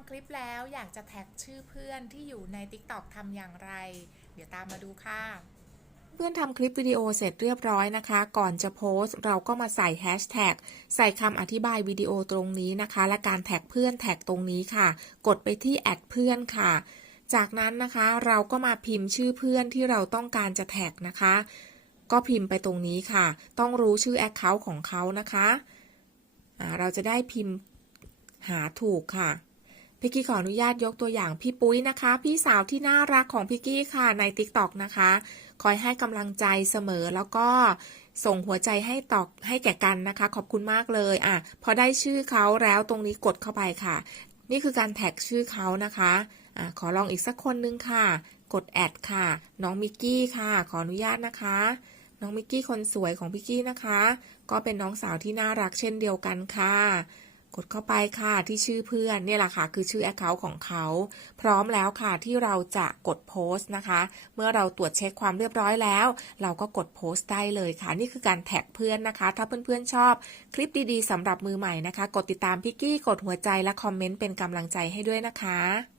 ำคลิปแล้วอยากจะแท็กชื่อเพื่อนที่อยู่ใน TikTok ทำอย่างไร เดี๋ยวตามมาดูค่ะ เพื่อนทำคลิปวิดีโอเสร็จเรียบร้อยนะคะ ก่อนจะโพสต์เราก็มาใส่แฮชแท็กใส่คำอธิบายวิดีโอตรงนี้นะคะ และการแท็กเพื่อนแท็กตรงนี้ค่ะ กดไปที่แอดเพื่อนค่ะ จากนั้นนะคะเราก็มาพิมพ์ชื่อเพื่อนที่เราต้องการจะแท็กนะคะ ก็พิมพ์ไปตรงนี้ค่ะ ต้องรู้ชื่อ Account ของเขานะคะ เราจะได้พิมพ์หาถูกค่ะ พี่กี้ขออนุญาตยกตัวอย่างพี่ปุ้ยนะคะ พี่สาวที่น่ารักของพี่กี้ค่ะใน TikTok นะคะ คอยให้กำลังใจเสมอแล้วก็ส่งหัวใจให้ตอกให้แก่กันนะคะ ขอบคุณมากเลยอะพอได้ชื่อเขาแล้วตรงนี้กดเข้าไปค่ะ นี่คือการแท็กชื่อเขานะคะอะขอลองอีกสักคนนึงค่ะ กดแอดค่ะ น้องมิกกี้ค่ะ ขออนุญาตนะคะ น้องมิกกี้คนสวยของพี่กี้นะคะ ก็เป็นน้องสาวที่น่ารักเช่นเดียวกันค่ะ กดเข้าไปค่ะที่ชื่อเพื่อนเนี่ยแหละค่ะคือชื่อแอคเคาท์ของเขา พร้อมแล้วค่ะที่เราจะกดโพสต์นะคะ เมื่อเราตรวจเช็คความเรียบร้อยแล้ว เราก็กดโพสต์ได้เลยค่ะ นี่คือการแท็กเพื่อนนะคะ ถ้าเพื่อนๆชอบคลิปดีๆสำหรับมือใหม่นะคะ กดติดตามพิกกี้กดหัวใจและคอมเมนต์เป็นกำลังใจให้ด้วยนะคะ